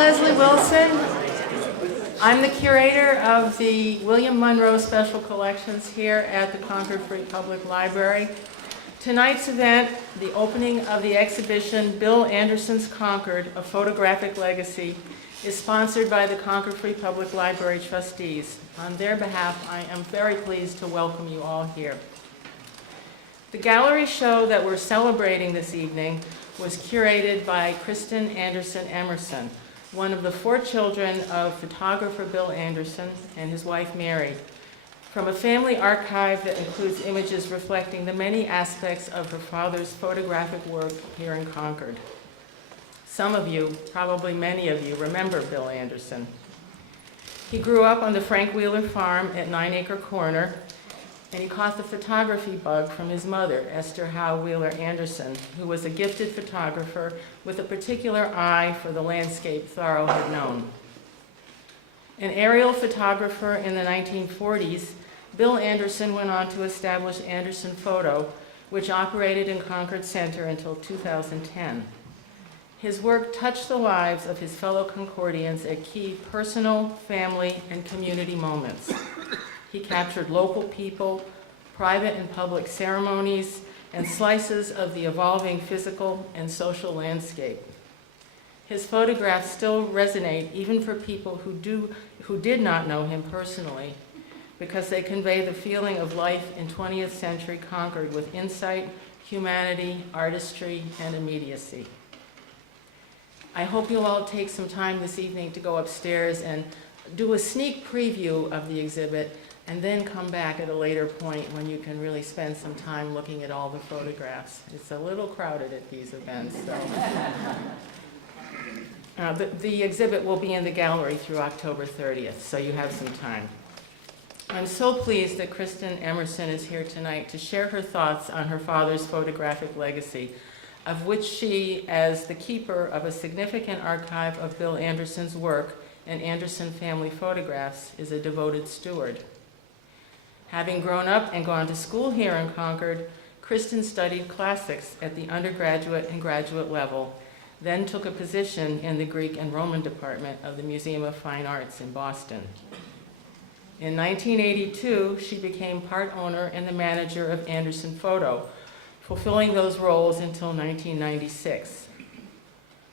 Leslie Wilson. I'm the curator of the William Monroe Special Collections here at the Concord Free Public Library. Tonight's event, the opening of the exhibition Bill Anderson's Concord, A Photographic Legacy, is sponsored by the Concord Free Public Library trustees. On their behalf, I am very pleased to welcome you all here. The gallery show that we're celebrating this evening was curated by Kristin Emerson, one of the 4 children of photographer Bill Anderson and his wife Mary, from a family archive that includes images reflecting the many aspects of her father's photographic work here in Concord. Some of you, probably many of you, remember Bill Anderson. He grew up on the Frank Wheeler farm at 9 Acre Corner, and he caught the photography bug from his mother, Esther Howe Wheeler Anderson, who was a gifted photographer with a particular eye for the landscape Thoreau had known. An aerial photographer in the 1940s, Bill Anderson went on to establish Anderson Photo, which operated in Concord Center until 2010. His work touched the lives of his fellow Concordians at key personal, family, and community moments. He captured local people, private and public ceremonies, and slices of the evolving physical and social landscape. His photographs still resonate even for people who did not know him personally, because they convey the feeling of life in 20th century Concord with insight, humanity, artistry, and immediacy. I hope you'll all take some time this evening to go upstairs and do a sneak preview of the exhibit, and then come back at a later point when you can really spend some time looking at all the photographs. It's a little crowded at these events, so. The exhibit will be in the gallery through October 30th, so you have some time. I'm so pleased that Kristin Emerson is here tonight to share her thoughts on her father's photographic legacy, of which she, as the keeper of a significant archive of Bill Anderson's work and Anderson family photographs, is a devoted steward. Having grown up and gone to school here in Concord, Kristin studied classics at the undergraduate and graduate level, then took a position in the Greek and Roman department of the Museum of Fine Arts in Boston. In 1982, she became part owner and the manager of Anderson Photo, fulfilling those roles until 1996.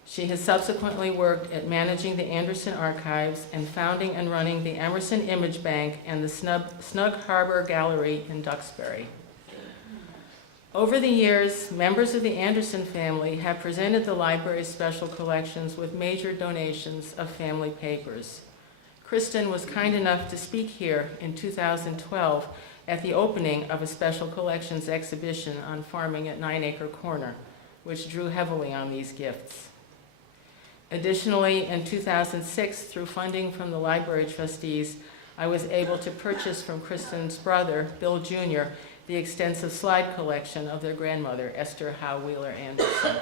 She has subsequently worked at managing the Anderson Archives and founding and running the Emerson Image Bank and the Snug Harbor Gallery in Duxbury. Over the years, members of the Anderson family have presented the library's special collections with major donations of family papers. Kristin was kind enough to speak here in 2012 at the opening of a special collections exhibition on farming at 9 Acre Corner, which drew heavily on these gifts. Additionally, in 2006, through funding from the library trustees, I was able to purchase from Kristin's brother, Bill Jr., the extensive slide collection of their grandmother, Esther Howe Wheeler Anderson.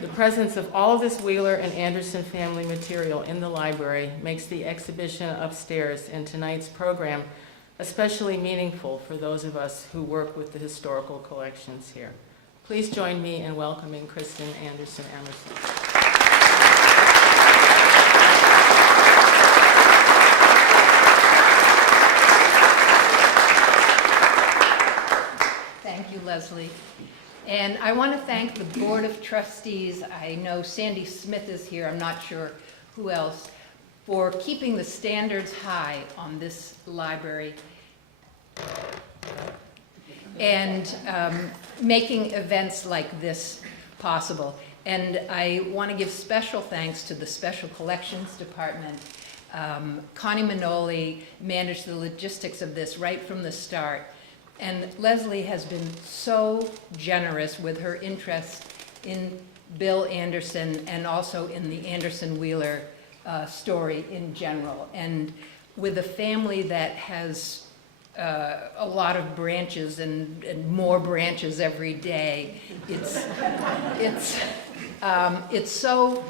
The presence of all of this Wheeler and Anderson family material in the library makes the exhibition upstairs and tonight's program especially meaningful for those of us who work with the historical collections here. Please join me in welcoming Kristin Emerson. Thank you, Leslie. And I want to thank the Board of Trustees. I know Sandy Smith is here, I'm not sure who else, for keeping the standards high on this library and making events like this possible. And I want to give special thanks to the Special Collections Department. Connie Manoli managed the logistics of this right from the start. And Leslie has been so generous with her interest in Bill Anderson and also in the Anderson Wheeler story in general. And with a family that has a lot of branches and more branches every day, it's so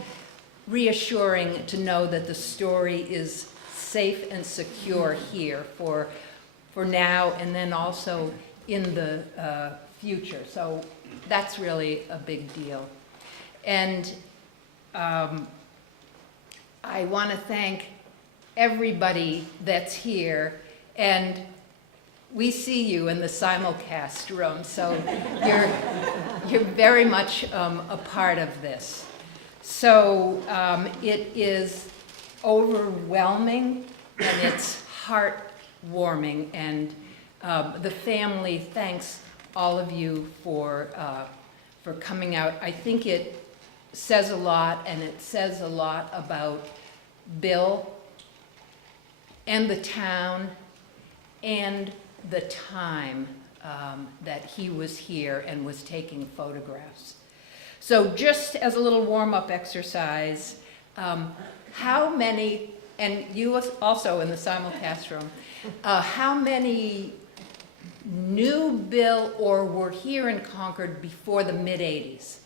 reassuring to know that the story is safe and secure here for now and then also in the future. So that's really a big deal. And I want to thank everybody that's here, and we see you in the simulcast room, so you're very much a part of this. So it is overwhelming and it's heartwarming, and the family thanks all of you for coming out. I think it says a lot, and it says a lot about Bill and the town and the time that he was here and was taking photographs. So just as a little warm-up exercise, how many, and you also in the simulcast room, how many knew Bill or were here in Concord before the mid-'80s?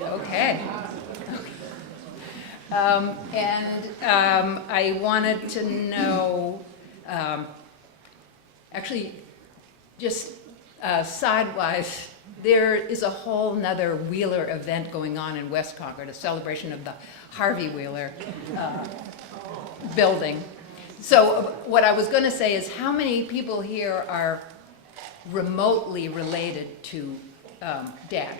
Okay. I wanted to know, actually, just sidewise, there is a whole nother Wheeler event going on in West Concord, a celebration of the Harvey Wheeler building. So what I was going to say is, how many people here are remotely related to Dad?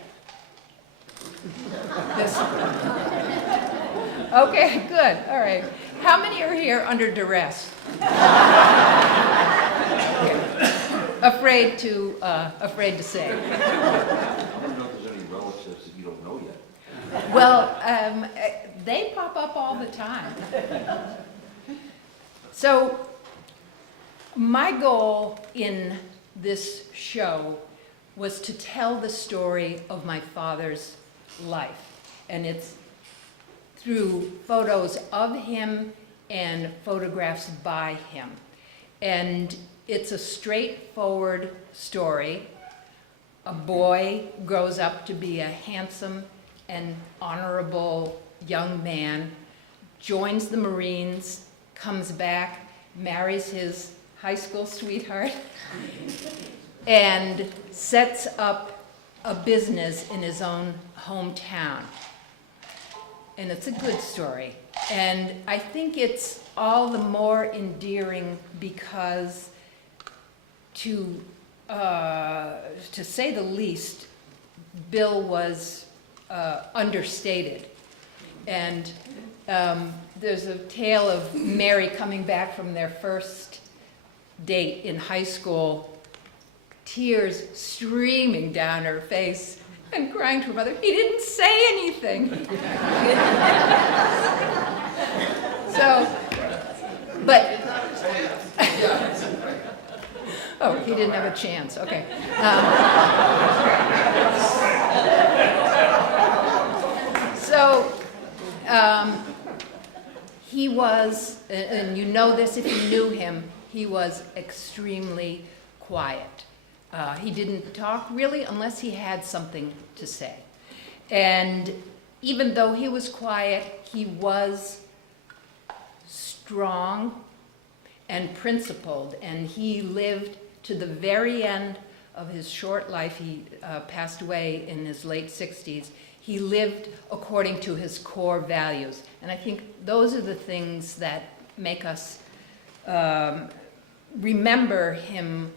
Okay, good, all right. How many are here under duress? Afraid to say. I don't know if there's any relatives that you don't know yet. Well, they pop up all the time. So my goal in this show was to tell the story of my father's life, and it's through photos of him and photographs by him. And it's a straightforward story. A boy grows up to be a handsome and honorable young man, joins the Marines, comes back, marries his high school sweetheart, and sets up a business in his own hometown. And it's a good story. And I think it's all the more endearing because, to say the least, Bill was understated. And there's a tale of Mary coming back from their first date in high school, tears streaming down her face, and crying to her mother, "He didn't say anything." So, but, oh, he didn't have a chance, okay. He was, and you know this if you knew him, he was extremely quiet. He didn't talk really unless he had something to say. And even though he was quiet, he was strong and principled, and he lived to the very end of his short life. He passed away in his late 60s. He lived according to his core values. And I think those are the things that make us remember him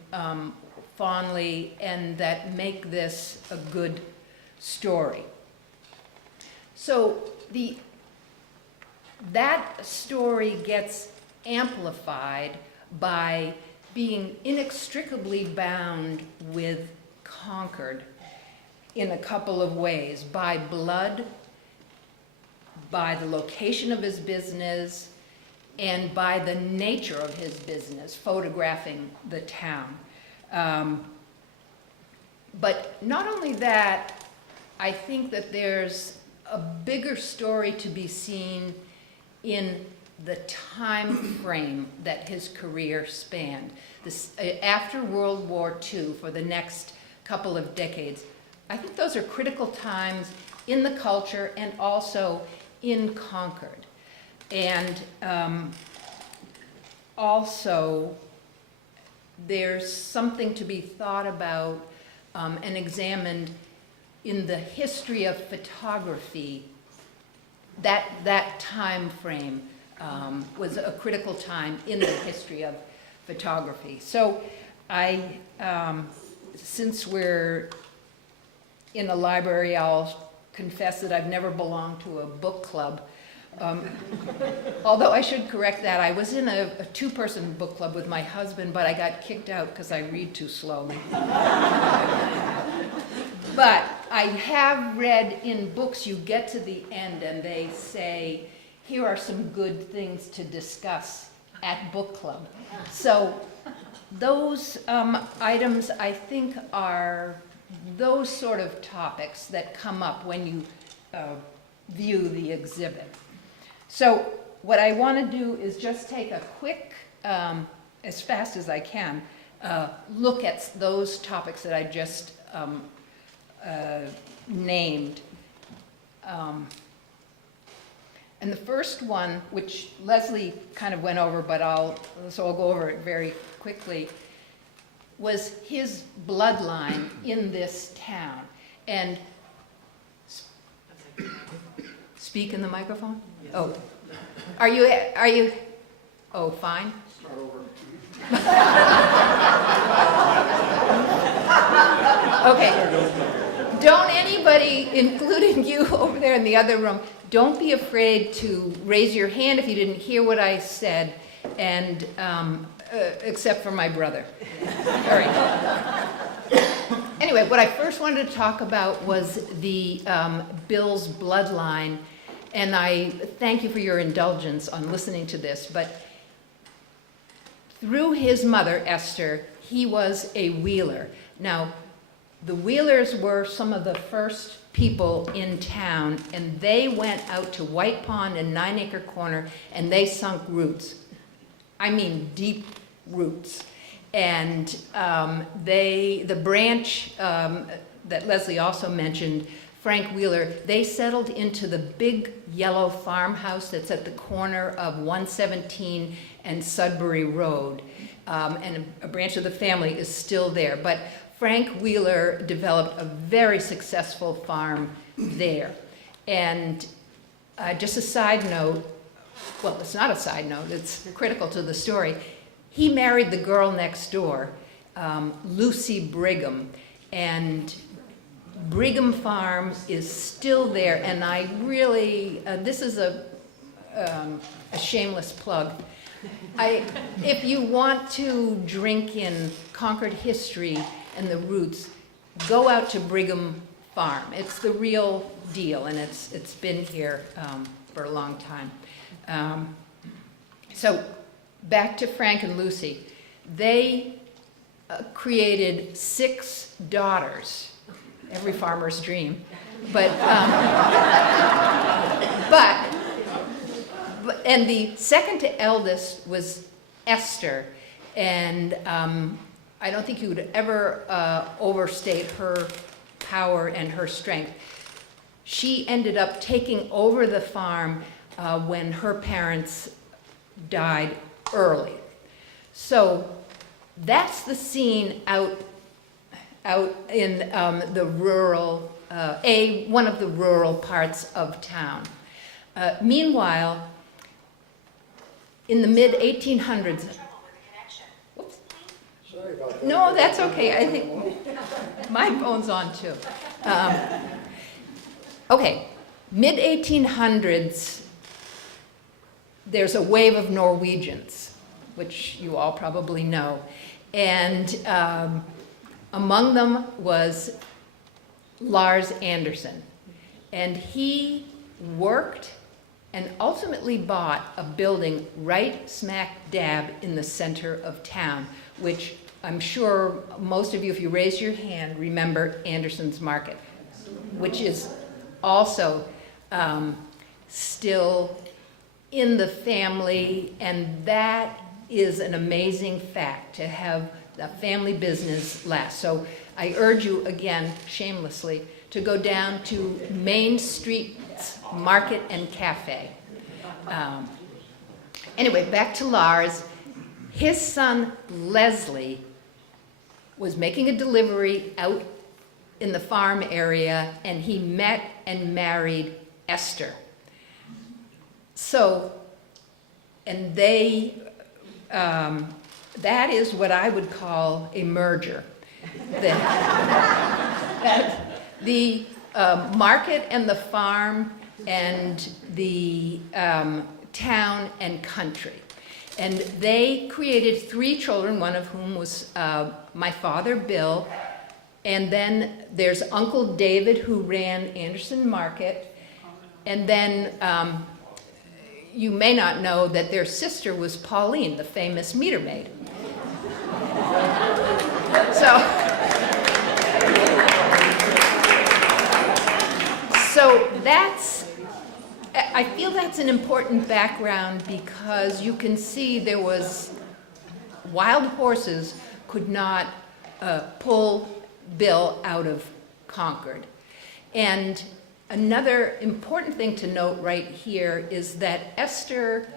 fondly, and that make this a good story. So that story gets amplified by being inextricably bound with Concord in a couple of ways: by blood, by the location of his business, and by the nature of his business, photographing the town. But not only that, I think that there's a bigger story to be seen in the time frame that his career spanned. After World War II, for the next couple of decades, I think those are critical times in the culture and also in Concord. And also, there's something to be thought about and examined in the history of photography that time frame was a critical time in the history of photography. So since we're in a library, I'll confess that I've never belonged to a book club. Although I should correct that. I was in a two-person book club with my husband, but I got kicked out because I read too slowly. But I have read in books, you get to the end and they say, here are some good things to discuss at book club. So those items, I think, are those sort of topics that come up when you view the exhibit. So what I want to do is just take a quick, as fast as I can, look at those topics that I just named. And the first one, which Leslie kind of went over, but so I'll go over it very quickly, was his bloodline in this town. And speak in the microphone? Oh, are you, oh, fine. Start over. Okay. Don't anybody, including you over there in the other room, don't be afraid to raise your hand if you didn't hear what I said, and except for my brother. All right. Anyway, what I first wanted to talk about was the Bill's bloodline, and I thank you for your indulgence on listening to this, but through his mother, Esther, he was a Wheeler. Now, the Wheelers were some of the first people in town, and they went out to White Pond and 9 Acre Corner, and they sunk roots. I mean, deep roots. And the branch that Leslie also mentioned, Frank Wheeler, they settled into the big yellow farmhouse that's at the corner of 117 and Sudbury Road. And a branch of the family is still there. But Frank Wheeler developed a very successful farm there. And just a side note, well, it's not a side note, it's critical to the story. He married the girl next door, Lucy Brigham, and Brigham Farm is still there, and I really, this is a shameless plug. If you want to drink in Concord history and the roots, go out to Brigham Farm. It's the real deal, and it's been here for a long time. So back to Frank and Lucy. They created 6 daughters, every farmer's dream. But and the second to eldest was Esther, and I don't think you would ever overstate her power and her strength. She ended up taking over the farm when her parents died early. So that's the scene out in the rural, one of the rural parts of town. Meanwhile, in the mid-1800s, whoops. Sorry about that. No, that's okay. I think my phone's on too. Okay, mid-1800s, there's a wave of Norwegians, which you all probably know. And among them was Lars Anderson. And he worked and ultimately bought a building right smack dab in the center of town, which I'm sure most of you, if you raise your hand, remember Anderson's Market, which is also still in the family, and that is an amazing fact to have a family business last. So I urge you again, shamelessly, to go down to Main Street Market and Cafe. Anyway, back to Lars. His son, Leslie, was making a delivery out in the farm area, and he met and married Esther. So, and they, that is what I would call a merger. The market and the farm and the town and country. And they created 3 children, one of whom was my father, Bill. And then there's Uncle David, who ran Anderson Market. And then you may not know that their sister was Pauline, the famous meter maid. So that's, I feel that's an important background because you can see there was, wild horses could not pull Bill out of Concord. And another important thing to note right here is that Esther,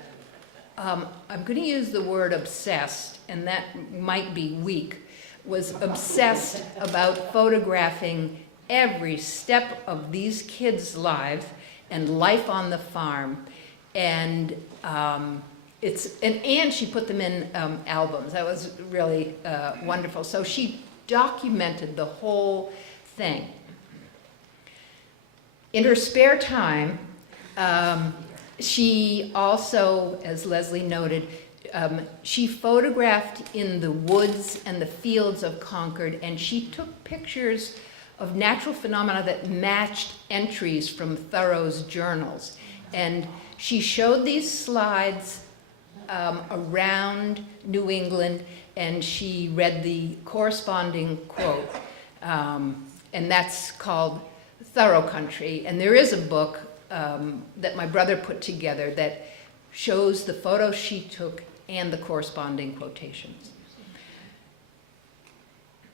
I'm going to use the word obsessed, and that might be weak, was obsessed about photographing every step of these kids' lives and life on the farm. And and she put them in albums. That was really wonderful. So she documented the whole thing. In her spare time, she also, as Leslie noted, she photographed in the woods and the fields of Concord, and she took pictures of natural phenomena that matched entries from Thoreau's journals. And she showed these slides around New England, and she read the corresponding quote. And that's called Thoreau Country. And there is a book that my brother put together that shows the photos she took and the corresponding quotations.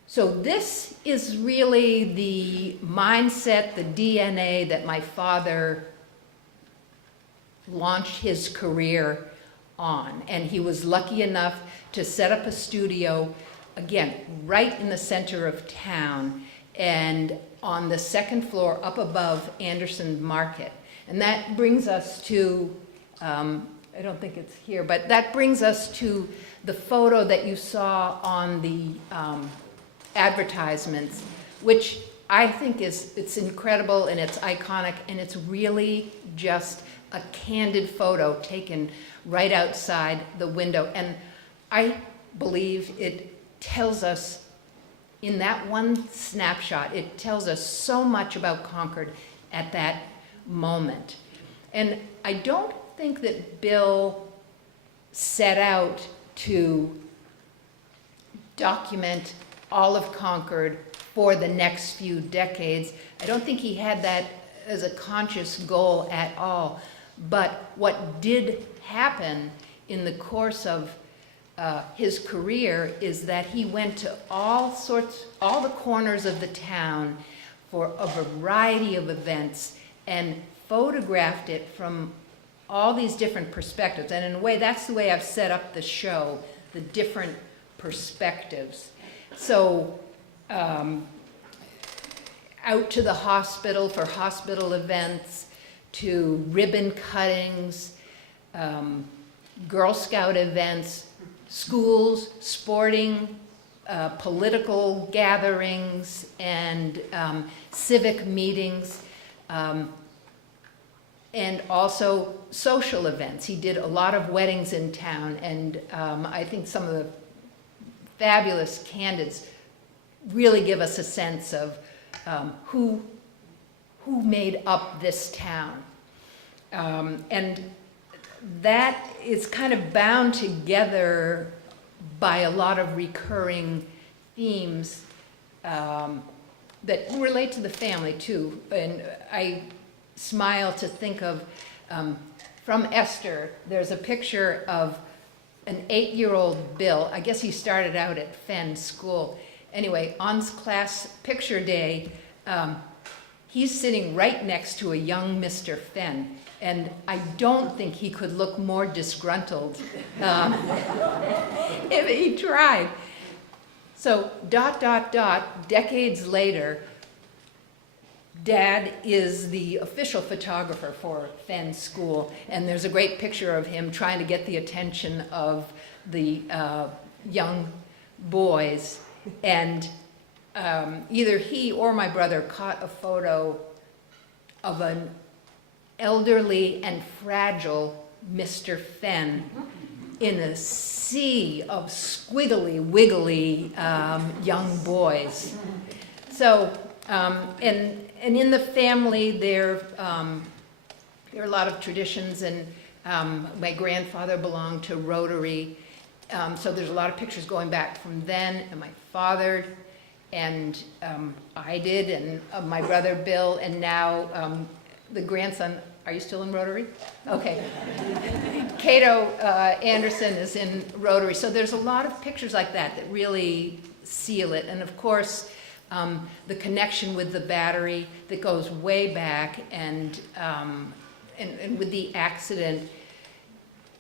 So this is really the mindset, the DNA that my father launched his career on. And he was lucky enough to set up a studio, again, right in the center of town and on the second floor up above Anderson Market. And that brings us to, I don't think it's here, but that brings us to the photo that you saw on the advertisements, which I think it's incredible and it's iconic, and it's really just a candid photo taken right outside the window. And I believe it tells us, in that one snapshot, it tells us so much about Concord at that moment. And I don't think that Bill set out to document all of Concord for the next few decades. I don't think he had that as a conscious goal at all. But what did happen in the course of his career is that he went to all the corners of the town for a variety of events and photographed it from all these different perspectives. And in a way, that's the way I've set up the show, the different perspectives. So out to the hospital for hospital events, to ribbon cuttings, Girl Scout events, schools, sporting, political gatherings, and civic meetings, and also social events. He did a lot of weddings in town, and I think some of the fabulous candidates really give us a sense of who made up this town. And that is kind of bound together by a lot of recurring themes that relate to the family too. And I smile to think of, from Esther, there's a picture of an 8-year-old Bill. I guess he started out at Fenn School. Anyway, on class picture day, he's sitting right next to a young Mr. Fenn. And I don't think he could look more disgruntled if he tried. So, decades later, Dad is the official photographer for Fenn School, and there's a great picture of him trying to get the attention of the young boys. And either he or my brother caught a photo of an elderly and fragile Mr. Fenn in a sea of squiggly wiggly young boys. So, and in the family there are a lot of traditions, and my grandfather belonged to Rotary, so there's a lot of pictures going back from then, and my father, and I did, and my brother Bill, and now the grandson. Are you still in Rotary? Okay. Cato Anderson is in Rotary. So there's a lot of pictures like that that really seal it. And of course, the connection with the Battery that goes way back, and with the accident,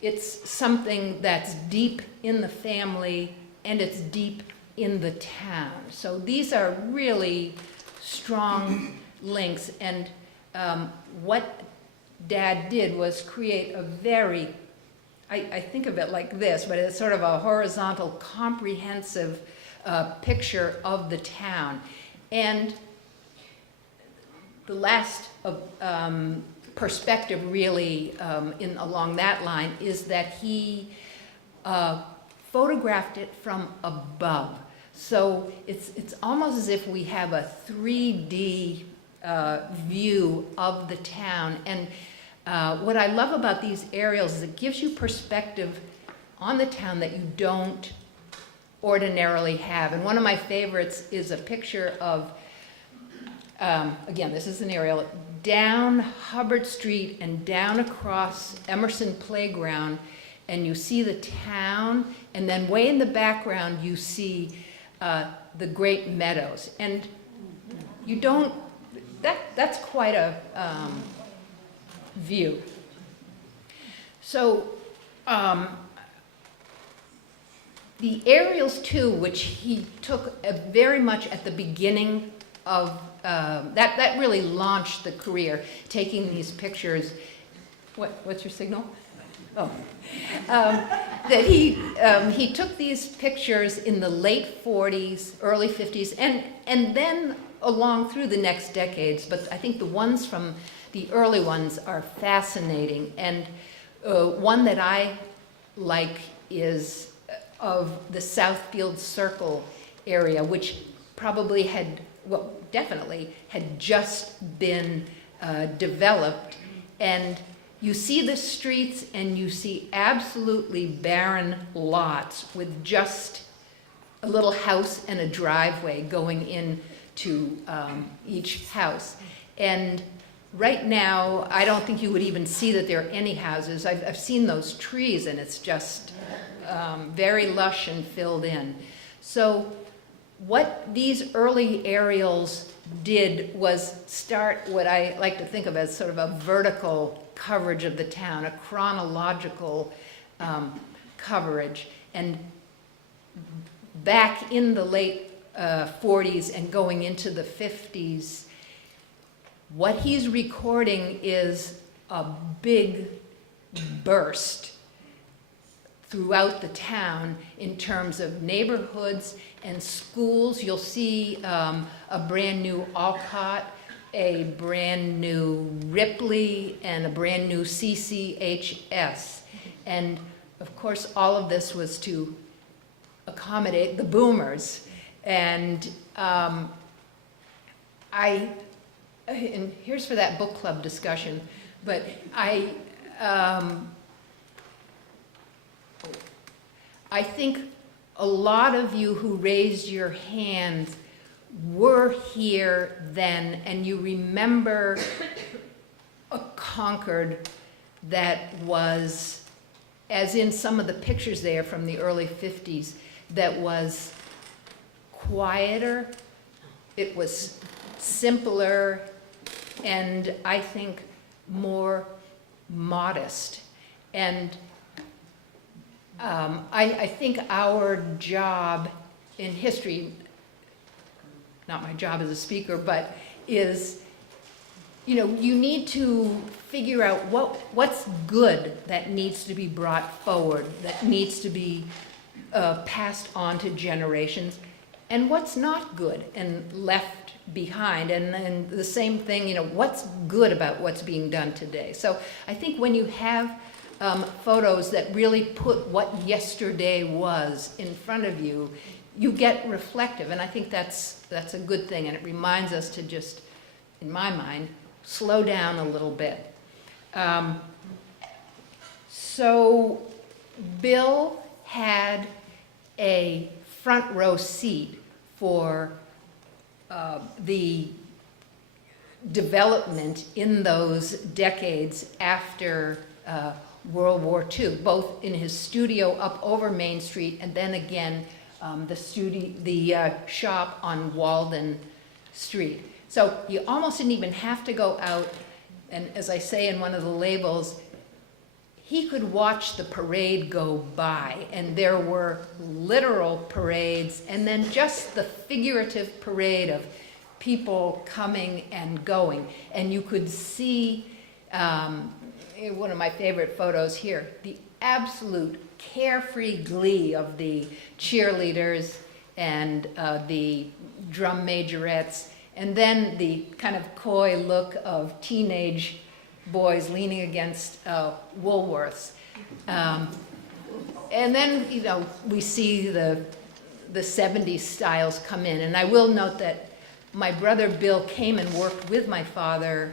it's something that's deep in the family and it's deep in the town. So these are really strong links. And what Dad did was create a very, I think of it like this, but it's sort of a horizontal, comprehensive picture of the town. And the last perspective really along that line is that he photographed it from above. So it's almost as if we have a 3D view of the town. And what I love about these aerials is it gives you perspective on the town that you don't ordinarily have. And one of my favorites is a picture of, again, this is an aerial, down Hubbard Street and down across Emerson Playground, and you see the town, and then way in the background you see the Great Meadows. And you don't, that's quite a view. So the aerials too, which he took very much at the beginning of, that really launched the career, taking these pictures. What's your signal? Oh. That he took these pictures in the late 40s, early 50s, and then along through the next decades, but I think the ones from the early ones are fascinating. And one that I like is of the Southfield Circle area, which probably had, well, definitely had just been developed. And you see the streets and you see absolutely barren lots with just a little house and a driveway going in to each house. And right now, I don't think you would even see that there are any houses. I've seen those trees, and it's just very lush and filled in. So what these early aerials did was start what I like to think of as sort of a vertical coverage of the town, a chronological coverage. And back in the late 40s and going into the 50s, what he's recording is a big burst throughout the town in terms of neighborhoods and schools. You'll see a brand new Alcott, a brand new Ripley, and a brand new CCHS. And of course, all of this was to accommodate the boomers. And and here's for that book club discussion, but I think a lot of you who raised your hands were here then, and you remember a Concord that was, as in some of the pictures there from the early 50s, that was quieter, it was simpler, and I think more modest. And I think our job in history, not my job as a speaker, but is you need to figure out what's good that needs to be brought forward, that needs to be passed on to generations, and what's not good and left behind. And the same thing, what's good about what's being done today. So I think when you have photos that really put what yesterday was in front of you, you get reflective. And I think that's a good thing. And it reminds us to just, in my mind, slow down a little bit. So Bill had a front row seat for the development in those decades after World War II, both in his studio up over Main Street and then again the shop on Walden Street. So you almost didn't even have to go out, and as I say in one of the labels, he could watch the parade go by, and there were literal parades and then just the figurative parade of people coming and going. And you could see, one of my favorite photos here, the absolute carefree glee of the cheerleaders and the drum majorettes, and then the kind of coy look of teenage boys leaning against Woolworths. And then, we see the 70s styles come in. And I will note that my brother Bill came and worked with my father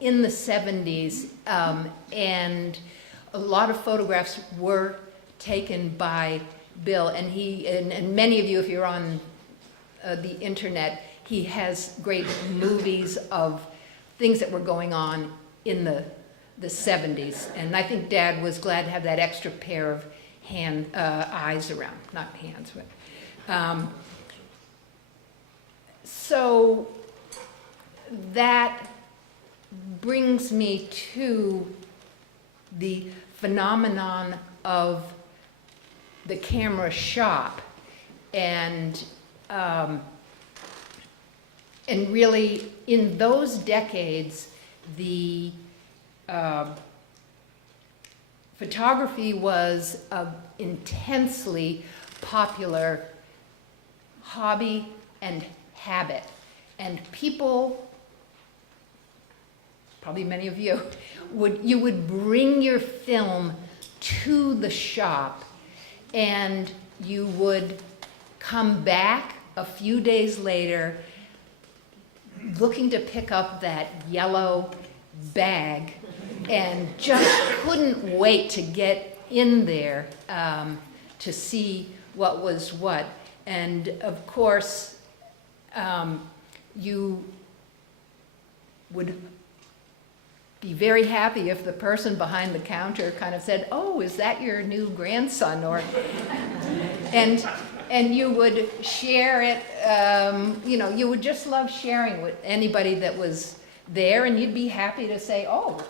in the 70s, and a lot of photographs were taken by Bill. And many of you, if you're on the internet, he has great movies of things that were going on in the 70s. And I think Dad was glad to have that extra pair of eyes around, not hands. But, so that brings me to the phenomenon of the camera shop, and really in those decades, the photography was an intensely popular hobby and habit, and people, probably many of you, would bring your film to the shop, and you would come back a few days later looking to pick up that yellow bag and just couldn't wait to get in there to see what was what. And of course, you would be very happy if the person behind the counter kind of said, "Oh, is that your new grandson?" Or, and you would share it. You would just love sharing with anybody that was there, and you'd be happy to say, "Oh."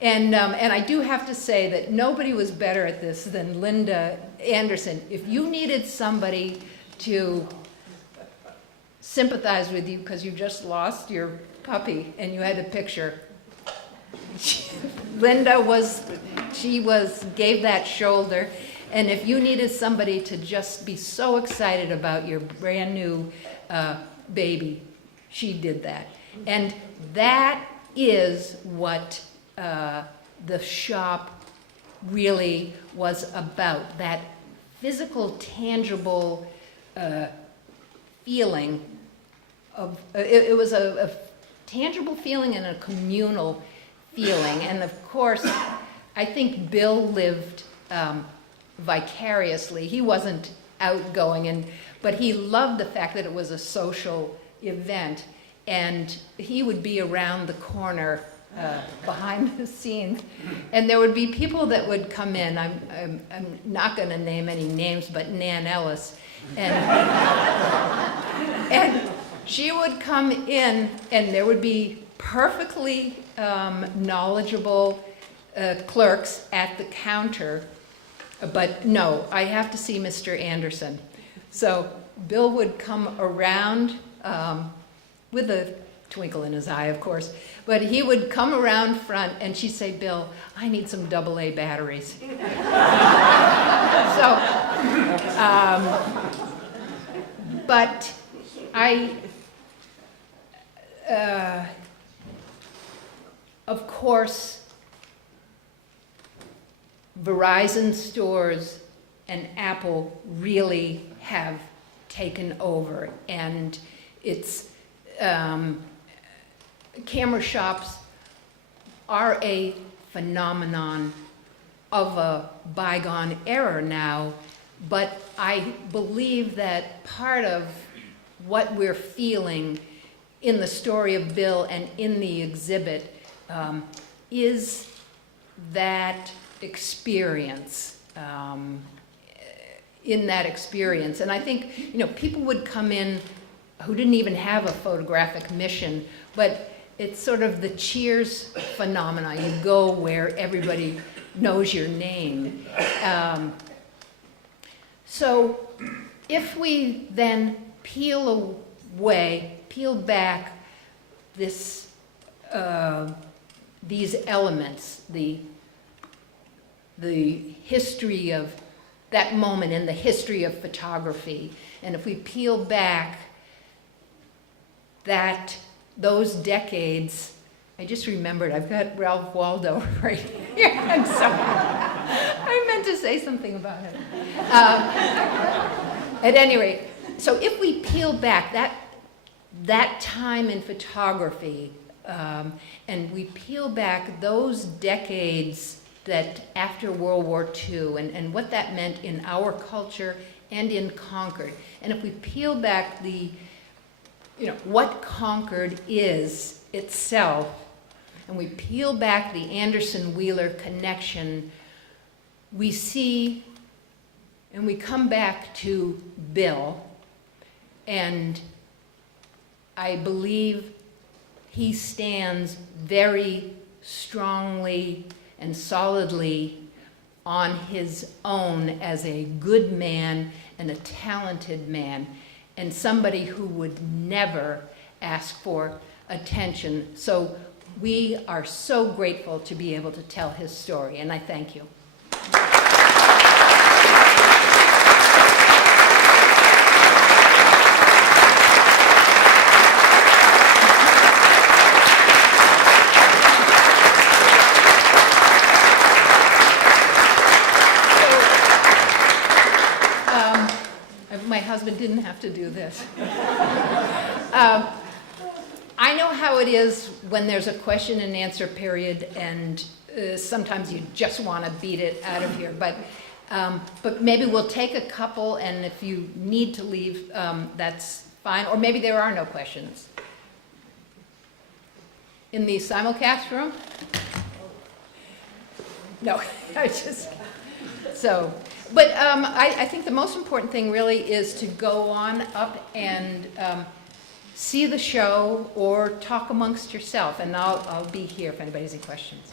And I do have to say that nobody was better at this than Linda Anderson. If you needed somebody to sympathize with you because you just lost your puppy and you had a picture, Linda gave that shoulder. And if you needed somebody to just be so excited about your brand new baby, she did that. And that is what the shop really was about, that physical, tangible feeling of, it was a tangible feeling and a communal feeling. And of course, I think Bill lived vicariously. He wasn't outgoing, but he loved the fact that it was a social event, and he would be around the corner behind the scenes, and there would be people that would come in. I'm not going to name any names, but Nan Ellis, and she would come in, and there would be perfectly knowledgeable clerks at the counter, but no, I have to see Mr. Anderson. So Bill would come around with a twinkle in his eye, of course. But he would come around front, and she'd say, "Bill, I need some AA batteries." So, but of course, Verizon stores and Apple really have taken over, and it's camera shops are a phenomenon of a bygone era now, but I believe that part of what we're feeling in the story of Bill and in the exhibit is that experience, in that experience. And I think, you know, people would come in who didn't even have a photographic mission, but it's sort of the Cheers phenomena. You go where everybody knows your name. So if we then peel back this, these elements, the history of that moment in the history of photography, and if we peel back those decades, I just remembered, I've got Ralph Waldo right here. I'm sorry. I meant to say something about it. At any rate, so if we peel back that time in photography, and we peel back those decades that after World War II, and what that meant in our culture and in Concord, and if we peel back what Concord is itself, and we peel back the Anderson-Wheeler connection, we see, and we come back to Bill, and I believe he stands very strongly and solidly on his own as a good man and a talented man, and somebody who would never ask for attention. So we are so grateful to be able to tell his story, and I thank you. My husband didn't have to do this. I know how it is when there's a question and answer period, and sometimes you just want to beat it out of here. But maybe we'll take a couple, and if you need to leave, that's fine. Or maybe there are no questions. In the simulcast room? No, I just, so. But I think the most important thing really is to go on up and see the show or talk amongst yourself. And I'll be here if anybody has any questions.